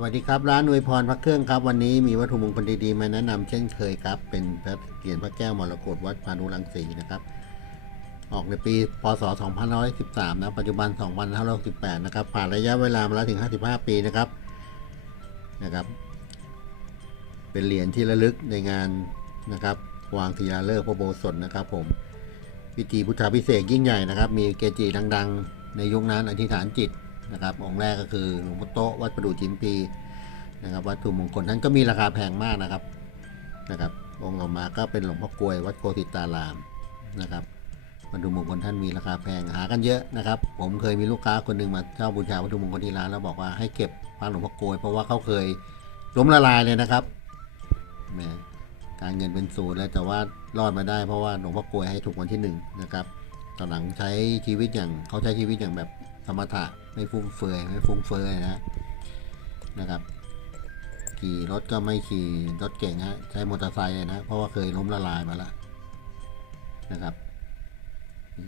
สวัสดีครับร้านอวยพรพระเครื่องครับวันนี้มีวัตถุมงคลดีๆมาแนะนำเช่นเคยครับ เป็นพระเหรียญพระแก้วมรกตวัดพานุรังสีนะครับ ออกในปีพศ2513นะปัจจุบัน2568นะครับผ่านระยะเวลามาแล้วถึง 55 ปีนะครับนะครับ เป็นเหรียญที่ระลึกในงานนะครับ วางทีลาเลิกษ์พระโบสถนะครับ ผมพิธีพุทธาพิเศษยิ่งใหญ่นะครับ มีเกจิดัง ๆ ในยุคนั้นอธิษฐานจิต นะครับ องค์แรกก็คือหลวงพ่อโตวัดประดู่จิมพีนะครับวัตถุมงคลท่านก็มีราคาแพงมากนะครับนะครับ องค์ต่อมาก็เป็นหลวงพ่อกลวยวัดโกติตารามนะครับวัตถุมงคลท่านมีราคาแพงหากันเยอะนะครับ ผมเคยมีลูกค้าคนหนึ่งมาเช่าบูชาวัตถุมงคลที่ร้านแล้วบอกว่าให้เก็บพระหลวงพ่อกลวยเพราะว่าเขาเคยล้มละลายเลยนะครับแหมการเงินเป็นศูนย์เลยแต่ว่ารอดมาได้เพราะว่าหลวงพ่อกลวยให้ถูกวันที่หนึ่งนะครับตอนหลังใช้ชีวิตอย่างเขาใช้ชีวิตอย่างแบบสมถะ ไม่ฟุ่มเฟือยไม่ฟุ้งเฟือยนะนะครับ ขี่รถก็ไม่ขี่รถเก่งฮะใช้มอเตอร์ไซค์เลยนะ เพราะว่าเคยล้มละลายมาแล้วนะครับ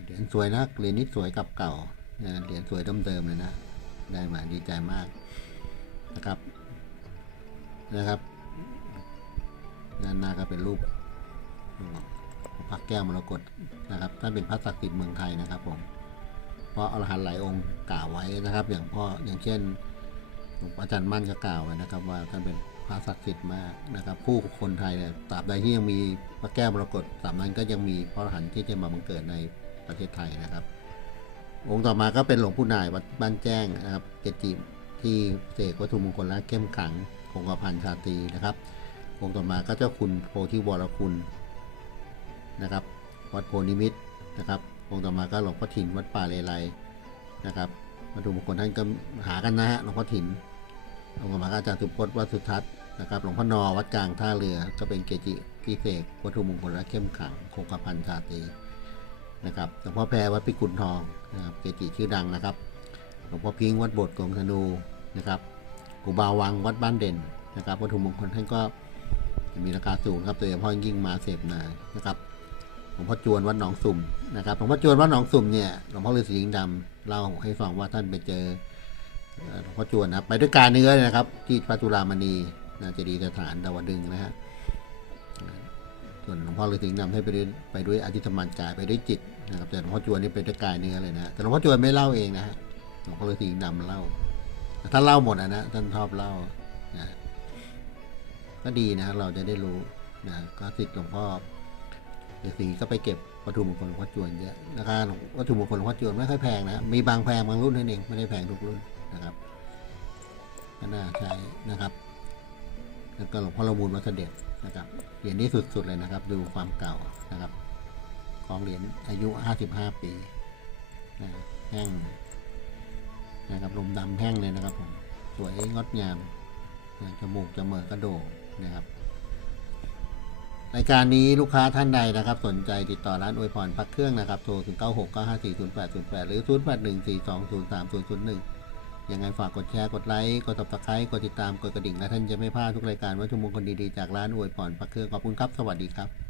เหรียญสวยนะเหรียญนี้สวยกับเก่าเหรียญสวยเดิมๆเลยนะ ได้มาดีใจมากนะครับนะครับด้านหน้าก็เป็นรูปพระแก้วมรกตนะครับท่านเป็นพระศักดิ์สิทธิ์เมืองไทยนะครับผม พราะอรหันต์หลายองค์กล่าวไว้นะครับ อย่างพ่ออย่างเช่นหลวงพ่อาจารย์มั่นก็กล่าวไว้นะครับ ว่าท่านเป็นพระศักดิ์สิทธิ์มากนะครับ ผู้คนไทยเนี่ยตราบใดที่ยังมีพระแก้วมรกตตราบนั้นก็ยังมีพระอรหันต์ที่จะมาบังเกิดในประเทศไทยนะครับ องค์ต่อมาก็เป็นหลวงปู่นายวัดบ้านแจ้งนะครับเกจิที่เสกวัตถุมงคลและเข้มขังคงกระพันชาตรีนะครับ องค์ต่อมาก็เจ้าคุณโพธิวรคุณนะครับ วัดโพนิมิตรนะครับ องค์ต่อมาก็หลวงพ่อถิ่นวัดป่าเลไลนะครับวัตถุมงคลท่านก็หากันนะฮะหลวงพ่อถิ่นองค์ต่อมาก็อาจารย์สุพจน์วัดสุทัศน์นะครับหลวงพ่อนอวัดกลางท่าเรือก็เป็นเกจิพิเศษวัตถุมงคลและเข้มขังคงกระพันชาตรีนะครับหลวงพ่อแพรวัดพิกุลทองนะครับเกจิชื่อดังนะครับหลวงพ่อพิงวัดโบสถ์กรมธนูนะครับกูบาวังวัดบ้านเด่นนะครับวัตถุมงคลท่านก็มีราคาสูงครับโดยเฉพาะยิ่งมาเสพนานะครับ วงพ่อจวนวัดหนองสุ่มนะครับหลวงพ่อจวนวัดหนองสุ่มเนี่ยหลวงพ่อฤาษีลิงดำเล่าให้ฟังว่าท่านไปเจอหลวงพ่อจวนนะครับไปด้วยการเนื้อนะครับ ที่พระจุฬามณีนะเจดีสถานดาวดึงนะฮะส่วนหลวงพ่อฤาษีลิงดำให้ไปด้วยไปด้วยอธิธรรมานกายไปด้วยจิตนะครับแต่หลวงพ่อจวนนี่ไปด้วยกายเนื้อเลยนะแต่หลวงพ่อจวนไม่เล่าเองนะฮะหลวงพ่อฤาษีลิงดำเล่าท่านเล่าหมดนะนะท่านชอบเล่านะก็ดีนะเราจะได้รู้นะก็สิทธิ์หลวงพ่อ เดี๋ยวสีก็ไปเก็บวัตถุมงคลหลวงพ่อจวนเยอะราคาวัตถุมงคลหลวงพ่อจวนไม่ค่อยแพงนะมีบางแพงบางรุ่นนั่นเองไม่ได้แพงทุกรุ่นนะครับก็น่าใช้นะครับแล้วก็หลวงพ่อละมูลวัดเสด็จนะครับเหรียญนี้สุดๆเลยนะครับ ดูความเก่านะครับ ของเหรียญอายุ 55 ปีนะแห้งนะครับลมดำแห้งเลยนะครับผมสวยงดงามจมูกจะเหมือกระโดงนะครับ รายการนี้ลูกค้าท่านใดนะครับ สนใจติดต่อร้านอวยพรพักเครื่องนะครับโทร0 9 6 9 5 4 0 8 0 8 หรือ 0 8 1 4 2 0 3 0 0 1 ยังไงฝากกดแชร์ กดไลค์ กดติดตามกดติดตาม กดกระดิ่ง และท่านจะไม่พลาดทุกรายการวัตถุมงคลดี ๆ จากร้านอวยพรพักเครื่องขอบคุณครับ สวัสดีครับ